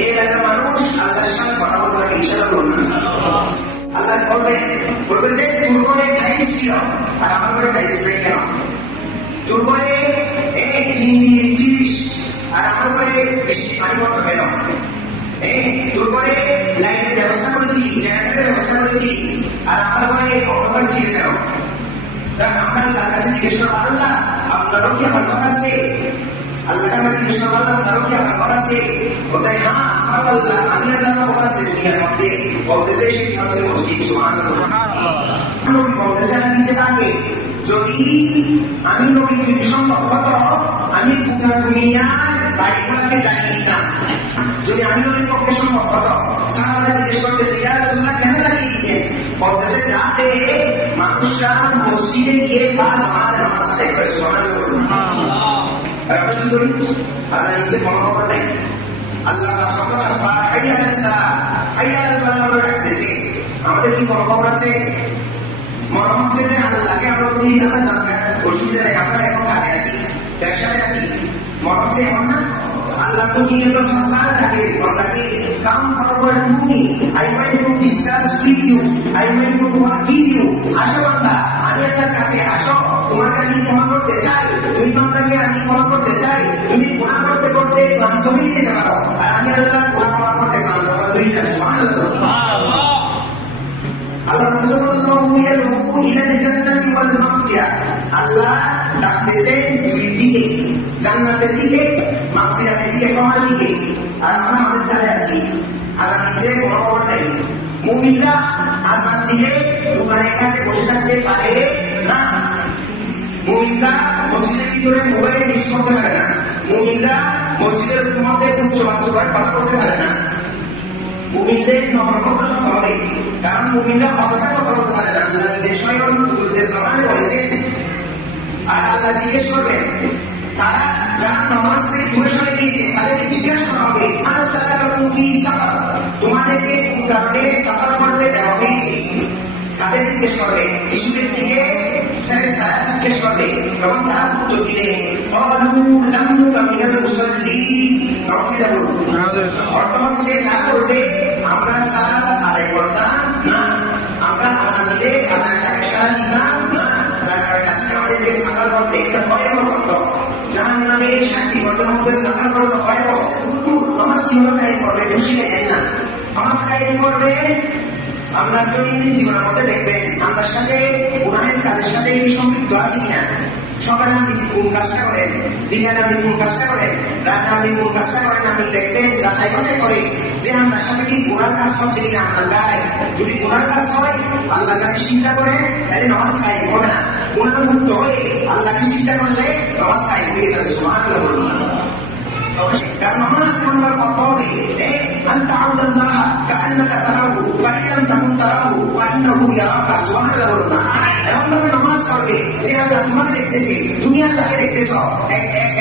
এই এলাকার মানুষ আল্লাহর সাথে কথা বলতে পারে, ইশারা করবেন না। আল্লাহ বলবেন যে তোর ঘরে টাইলস ছিল আর আমার ঘরে টাইলস নেই কেন? তোর ঘরে 3 আর আমার ঘরে বেশি পানি পড়তো কেন? তোর ঘরে লাইটের ব্যবস্থা করেছি, জেনারেটরের ব্যবস্থা করেছি, আর আমার ঘরে অন্ধকার ছিল কেন? আমরা আল্লাহর কাছে জিজ্ঞেস করবো, আল্লাহ আপনারও কি আমার ঘর আছে? আল্লাহকে আমরা জিজ্ঞেস করবো, আল্লাহ আপনারও কি আমার ঘর আছে? বলতে হ্যাঁ আমার আল্লাহ, আমি আল্লাহর ঘর আছে দুনিয়ার মধ্যে। বলতেছে সেটি হচ্ছে মসজিদ। সুবহানাল্লাহ। নবী বলতেছে হাদিসে থাকে, যদি আমি নবী যদি সম্ভব হতো আমি পুরো দুনিয়ার বাড়িগুলোকে জ্বালিয়ে দিতাম। যদি আমি নবীর পক্ষে সম্ভব হতো, সাহাবারা জিজ্ঞেস করতেছে ইয়া রাসূলুল্লাহ কেন জ্বালিয়ে দিতেন? বলতেছে যাতে মানুষরা মসজিদে গিয়ে বা জামাতে নামাজ আদায় করে। সুবহানাল্লাহ। আল্লাহ নিচে কোনো খবর নাই। আল্লাহ সকল আসবা হাইয়া আলাস সালাহ হাইয়া আলাল ফালাহ বলে ডাকতেছে, আমাদের কি কোনো খবর আছে? মনে হচ্ছে যে আল্লাহকে আমরা বলি আল্লাহ জানবে, অসুবিধা নেই, আমরা এখন কাজে আছি, ব্যবসাতে আছি, মনে হচ্ছে এমন না। আল্লাহ তো নিয়ে তো ফাসাদ থাকে, আল্লাহকে come forward to me, I want to discuss with you, I want to forgive you. আসো বান্দা, আমি আল্লাহর কাছে আসো, তোমাকে আমি ক্ষমা করতে চাই, তুমি বান্দাকে আমি ক্ষমা করতে চাই। তুমি গুনাহ করতে করতে ক্লান্ত হয়ে যেতে পারো, আর আমি আল্লাহ গুনাহ ক্ষমা করতে ক্লান্ত হই না। সুবহানাল্লাহ। আল্লাহ সাল্লাল্লাহু ইলাল জান্নাতি ওয়াল মাগফিরাহ, আল্লাহ ডাকতেছে দুই দিকে, জান্নাতের দিকে, মাগফিরাতের দিকে, ক্ষমার দিকে। আর আমরা আমাদের ধারে আছি, আজান দিচ্ছে কোনো খবর নাই। মুমিনরা আজান দিলে দোকানে এখানে বসে থাকতে পারে না। মুমিনরা মসজিদের ভিতরে মোবাইল ইউজ করতে পারে না। মুমিনরা মসজিদের মধ্যে উচ্চ বাচ্চার কথা করতে পারে না। মুমিনদের নরকত হবে, কারণ মুমিনরা অযথা কথা বলতে পারে না। আল্লাহ নিজের স্বয়ং জবানে বলেছেন। আর আল্লাহ জিজ্ঞেস করবেন, তারা যারা নামাজ থেকে দূরে সরে গিয়েছে তাদেরকে জিজ্ঞাসা করা হবে, আসসালামু ফি সাফার, তোমাদেরকে কোন কারণে সাফার করতে দেওয়া হয়েছে? তাদের জিজ্ঞেস করবে, ইসুফের দিকে ফেরেশতারা জিজ্ঞেস করবে, তখন তারা উত্তর দিলে ক্বালু লাম নুকা মিনাল মুসাল্লিন, অর্থ হচ্ছে তারা বলবে আমরা সালাত আদায় করতাম না, আমরা আজান দিলে আজানটাকে সাড়া দিতাম না, যার কারণে আজকে আমাদেরকে সাফার করতে একটা ভয়াবহ করত। জাহান্নামের 7টি গর্তের মধ্যে সাফার করতে ভয়াবহ। নামাজ কিভাবে কায়েম করবে? খুশিতে দেন না, নামাজ কায়েম করবে। আমরা দৈনন্দিন জীবনের মধ্যে দেখবেন আমাদের সাথে গুনাহের কাজের সাথে সম্পৃক্ত আছে কিনা। সকালে আপনি কোন কাজটা করেন, বিকালে আপনি কোন কাজটা করেন, রাতে আপনি কোন কাজটা করেন, আপনি দেখবেন যাচাই বাছাই করে যে আপনার সাথে কি গুনার কাজ হচ্ছে কিনা আপনার গায়ে। যদি গুনার কাজ হয় আল্লাহর কাছে চিন্তা করেন, তাহলে নামাজ কায়েম হবে না। গুনাহ মুক্ত হয়ে আল্লাহকে চিন্তা করলে নামাজ কায়েম হয়ে যাবে। সুবহানাল্লাহ বলুন। কারণ নামাজ পড়ার কত হবে, আনতা আবুদাল্লাহ কাআন্নাকা তারাহু ফাইন লাম তাকুন তারাহু ফাইন্নাহু ইয়ারাকা। সুবহানাল্লাহ বলুন না। এমন ভাবে নামাজ পড়বে যে আল্লাহ তোমাকে দেখতেছে, তুমি আল্লাহকে দেখতেছ।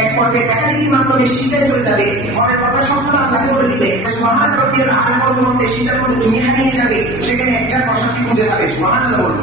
এক পর্যায়ে দেখাদেখির মাধ্যমে সিজদায় চলে যাবে, মনের কথা সম্পূর্ণ আল্লাহকে বলে দিবে। সুবহান রাব্বিয়াল আ'লা বলতে সিজদার মধ্যে তুমি হারিয়ে যাবে, সেখানে একটা প্রশান্তি খুঁজে পাবে। সুবহানাল্লাহ বলুন।